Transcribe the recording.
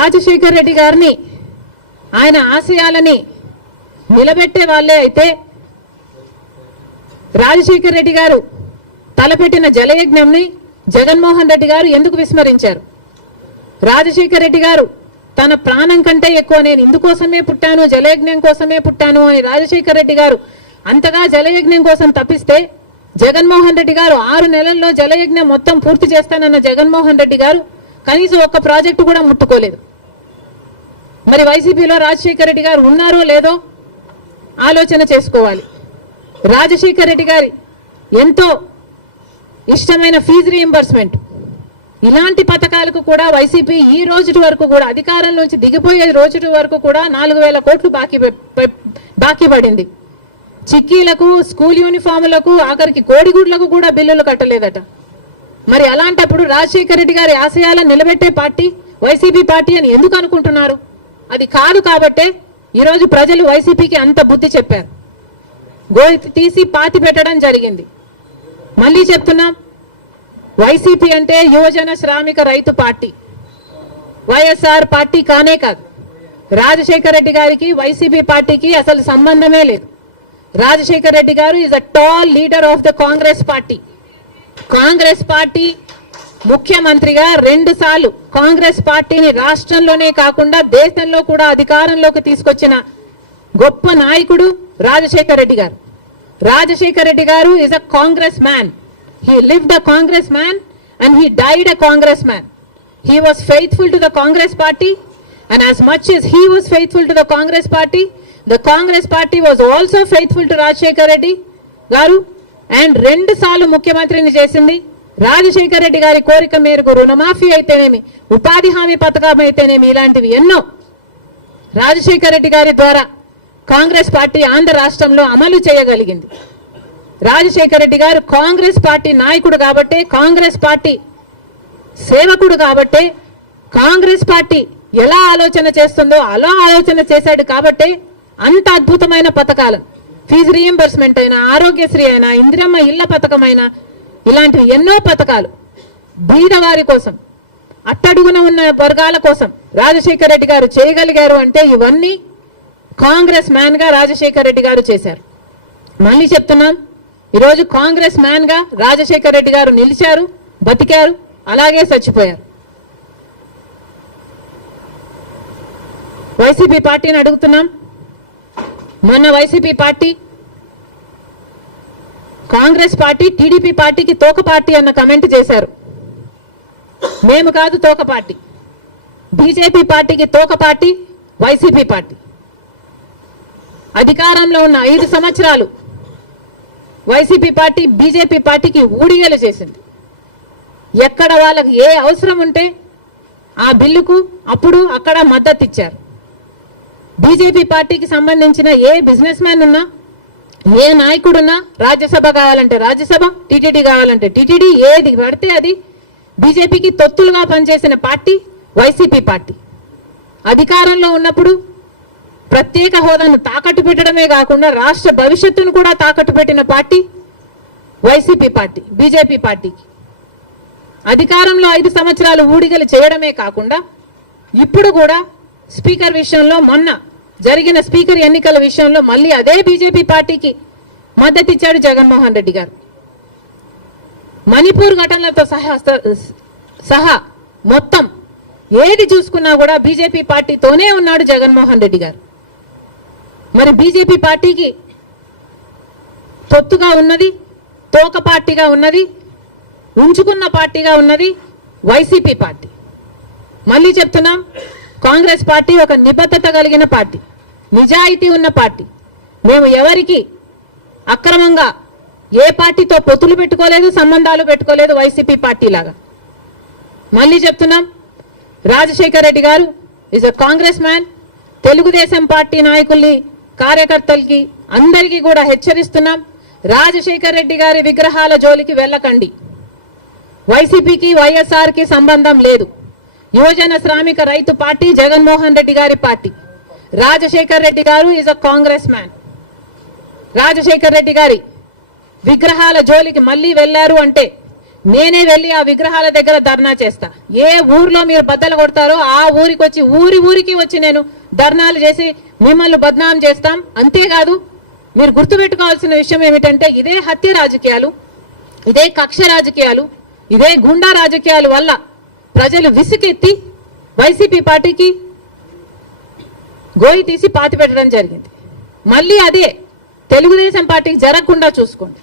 రాజశేఖర్ రెడ్డి గారిని ఆయన ఆశయాలని నిలబెట్టే వాళ్ళే అయితే రాజశేఖర్ రెడ్డి గారు తలపెట్టిన జలయజ్ఞంని జగన్మోహన్ రెడ్డి గారు ఎందుకు విస్మరించారు? రాజశేఖర్ రెడ్డి గారు తన ప్రాణం కంటే ఎక్కువ నేను ఇందుకోసమే పుట్టాను, జలయజ్ఞం కోసమే పుట్టాను అని రాజశేఖర్ రెడ్డి గారు అంతగా జలయజ్ఞం కోసం తప్పిస్తే జగన్మోహన్ రెడ్డి గారు 6 నెలల్లో జలయజ్ఞం మొత్తం పూర్తి చేస్తానన్న జగన్మోహన్ రెడ్డి గారు కనీసం ఒక్క ప్రాజెక్టు కూడా ముట్టుకోలేదు. మరి వైసీపీలో రాజశేఖర్ రెడ్డి గారు ఉన్నారో లేదో ఆలోచన చేసుకోవాలి. రాజశేఖర్ రెడ్డి గారి ఎంతో ఇష్టమైన ఫీజు రీయింబర్స్మెంట్ ఇలాంటి పథకాలకు కూడా వైసీపీ ఈ రోజు వరకు కూడా అధికారంలోంచి దిగిపోయే రోజు వరకు కూడా 4,000 కోట్లు బాకీ పడింది. చిక్కీలకు, స్కూల్ యూనిఫాములకు, ఆఖరికి కోడిగుడ్లకు కూడా బిల్లులు కట్టలేదట. మరి అలాంటప్పుడు రాజశేఖర్ రెడ్డి గారి ఆశయాలను నిలబెట్టే పార్టీ వైసీపీ పార్టీ అని ఎందుకు అనుకుంటున్నారు? అది కాదు కాబట్టే ఈరోజు ప్రజలు వైసీపీకి అంత బుద్ధి చెప్పారు, గోతి తీసి పాతి పెట్టడం జరిగింది. మళ్ళీ చెప్తున్నాం, వైసీపీ అంటే యువజన శ్రామిక రైతు పార్టీ, వైఎస్ఆర్ పార్టీ కానే కాదు. రాజశేఖర్ రెడ్డి గారికి వైసీపీ పార్టీకి అసలు సంబంధమే లేదు. రాజశేఖర్ రెడ్డి గారు is a tall leader of the Congress party. Congress party ముఖ్యమంత్రిగా 2 సార్లు కాంగ్రెస్ పార్టీని రాష్ట్రంలోనే కాకుండా దేశంలో కూడా అధికారంలోకి తీసుకొచ్చిన గొప్ప నాయకుడు రాజశేఖర్ రెడ్డి గారు. రాజశేఖర్ రెడ్డి గారు is a Congress man. He lived a Congress man and he died a Congress man. He was faithful to the Congress party, and as much as he was faithful to the Congress party was also faithful to Rajshekar Reddy garu, and 2 సార్లు ముఖ్యమంత్రిని చేసింది రాజశేఖర్ రెడ్డి గారి కోరిక మేరకు. రుణమాఫీ అయితేనేమి, ఉపాధి హామీ పథకం అయితేనేమి, ఇలాంటివి ఎన్నో రాజశేఖర్ రెడ్డి గారి ద్వారా కాంగ్రెస్ పార్టీ ఆంధ్ర రాష్ట్రంలో అమలు చేయగలిగింది. రాజశేఖర్ రెడ్డి గారు కాంగ్రెస్ పార్టీ నాయకుడు కాబట్టే, కాంగ్రెస్ పార్టీ సేవకుడు కాబట్టే, కాంగ్రెస్ పార్టీ ఎలా ఆలోచన చేస్తుందో అలా ఆలోచన చేశాడు కాబట్టే అంత అద్భుతమైన పథకాలు, ఫీజు రీయింబర్స్మెంట్ అయినా, ఆరోగ్యశ్రీ అయినా, ఇందిరమ్మ ఇళ్ల పథకం అయినా, ఇలాంటివి ఎన్నో పథకాలు బీదవారి కోసం, అట్టడుగున ఉన్న వర్గాల కోసం రాజశేఖర్ రెడ్డి గారు చేయగలిగారు అంటే ఇవన్నీ కాంగ్రెస్ మ్యాన్ గా రాజశేఖర్ రెడ్డి గారు చేశారు. మళ్ళీ చెప్తున్నాం, ఈరోజు కాంగ్రెస్ మ్యాన్ గా రాజశేఖర్ రెడ్డి గారు నిలిచారు, బతికారు, అలాగే చచ్చిపోయారు. వైసీపీ పార్టీని అడుగుతున్నాం, మొన్న YCP party Congress party TDP పార్టీకి తోక పార్టీ అన్న కమెంట్ చేశారు. మేము కాదు తోక పార్టీ, బీజేపీ పార్టీకి తోక పార్టీ వైసీపీ పార్టీ. అధికారంలో ఉన్న 5 సంవత్సరాలు వైసీపీ పార్టీ బీజేపీ పార్టీకి ఊడిగలు చేసింది. ఎక్కడ వాళ్ళకి ఏ అవసరం ఉంటే ఆ బిల్లుకు అప్పుడు అక్కడ మద్దతు ఇచ్చారు. బీజేపీ పార్టీకి సంబంధించిన ఏ బిజినెస్ మ్యాన్ ఉన్నా, ఏ నాయకుడున్నా, రాజ్యసభ కావాలంటే రాజ్యసభ, టీటీడీ కావాలంటే టీటీడీ, ఏది పడితే అది బీజేపీకి తొత్తులుగా పనిచేసిన పార్టీ వైసీపీ పార్టీ. అధికారంలో ఉన్నప్పుడు ప్రత్యేక హోదాను తాకట్టు పెట్టడమే కాకుండా రాష్ట్ర భవిష్యత్తును కూడా తాకట్టు పెట్టిన పార్టీ వైసీపీ పార్టీ. బీజేపీ పార్టీకి అధికారంలో 5 సంవత్సరాలు ఊడిగలు చేయడమే కాకుండా ఇప్పుడు కూడా స్పీకర్ విషయంలో, మొన్న జరిగిన స్పీకర్ ఎన్నికల విషయంలో మళ్ళీ అదే బీజేపీ పార్టీకి మద్దతు ఇచ్చాడు జగన్మోహన్ రెడ్డి గారు. మణిపూర్ ఘటనలతో సహా మొత్తం ఏది చూసుకున్నా కూడా బీజేపీ పార్టీతోనే ఉన్నాడు జగన్మోహన్ రెడ్డి గారు. మరి బీజేపీ పార్టీకి తొత్తుగా ఉన్నది, తోక పార్టీగా ఉన్నది, ఉంచుకున్న పార్టీగా ఉన్నది వైసీపీ పార్టీ. మళ్ళీ చెప్తున్నాం, కాంగ్రెస్ పార్టీ ఒక నిబద్ధత కలిగిన పార్టీ, నిజాయితీ ఉన్న పార్టీ. మేము ఎవరికి అక్రమంగా ఏ పార్టీతో పొత్తులు పెట్టుకోలేదు, సంబంధాలు పెట్టుకోలేదు వైసీపీ పార్టీ లాగా. మళ్ళీ చెప్తున్నాం, రాజశేఖర్ రెడ్డి గారు is a Congress man. Telugu Desam party నాయకుల్ని, కార్యకర్తలకి, అందరికీ కూడా హెచ్చరిస్తున్నాం, రాజశేఖర్ రెడ్డి గారి విగ్రహాల జోలికి వెళ్ళకండి. వైసీపీకి వైఎస్ఆర్కి సంబంధం లేదు. యువజన శ్రామిక రైతు పార్టీ జగన్మోహన్ రెడ్డి గారి పార్టీ. రాజశేఖర్ రెడ్డి గారు is a Congress man. Rajasekhar Reddy గారి విగ్రహాల జోలికి మళ్ళీ వెళ్లారు అంటే నేనే వెళ్ళి ఆ విగ్రహాల దగ్గర ధర్నా చేస్తా. ఏ ఊర్లో మీరు బద్దలు కొడతారో ఆ ఊరికి వచ్చి ఊరికి వచ్చి నేను ధర్నాలు చేసి మిమ్మల్ని బద్నాం చేస్తాం. అంతేకాదు మీరు గుర్తుపెట్టుకోవాల్సిన విషయం ఏమిటంటే ఇదే హత్య రాజకీయాలు, ఇదే కక్ష రాజకీయాలు, ఇదే గుండా రాజకీయాల వల్ల ప్రజలు విసుకెత్తి వైసీపీ పార్టీకి గోయి తీసి పాతి పెట్టడం జరిగింది. మళ్ళీ అదే తెలుగుదేశం పార్టీకి జరగకుండా చూసుకోండి.